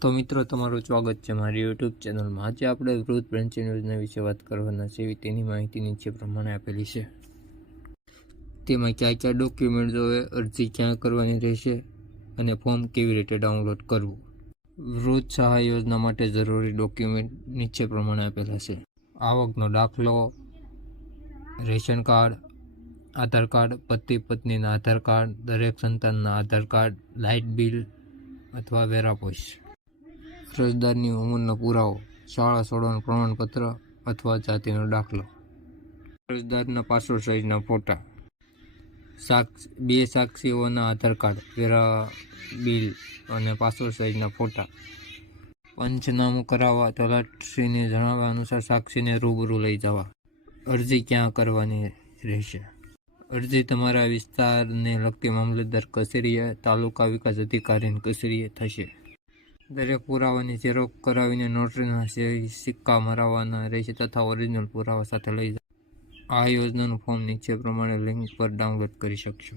તો મિત્રો, તમારું સ્વાગત છે મારી યુટ્યુબ ચેનલમાં. આજે આપણે વૃદ્ધ પેન્શન યોજના વિશે વાત કરવાના છે. તેની માહિતી નીચે પ્રમાણે આપેલી છે. તેમાં કયા કયા ડોક્યુમેન્ટ જોવે, અરજી ક્યાં કરવાની રહેશે અને ફોર્મ કેવી રીતે ડાઉનલોડ કરવું. વૃદ્ધ સહાય યોજના માટે જરૂરી ડોક્યુમેન્ટ નીચે પ્રમાણે આપેલા છે. આવકનો દાખલો, રેશન કાર્ડ, આધાર કાર્ડ, પતિ, પત્નીના આધાર કાર્ડ, દરેક સંતાનના આધાર કાર્ડ, લાઇટ બિલ અથવા વેરાપોઈસ અરજદારની ઉંમરનો પુરાવો, શાળા છોડવાનું પ્રમાણપત્ર અથવા જાતિનો દાખલો. અરજદારના પાસપોર્ટ સાઇઝના ફોટા. સાક્ષ બે સાક્ષીઓના આધાર કાર્ડ વેરા બિલ અને પાસપોર્ટ સાઇઝના ફોટા. પંચનામું કરાવવા તલાટીને જણાવ્યા અનુસાર સાક્ષીને રૂબરૂ લઈ જવા. અરજી ક્યાં કરવાની રહેશે? અરજી તમારા વિસ્તારને લગતી મામલતદાર કચેરીએ તાલુકા વિકાસ અધિકારીની કચેરીએ થશે. દરેક પુરાવાની ઝેરોક કરાવીને નોટરીના સિક્કા મરાવવાના રહેશે તથા ઓરિજિનલ પુરાવા સાથે લઈ આ યોજનાનું ફોર્મ નીચે પ્રમાણે લિંક પર ડાઉનલોડ કરી શકશો.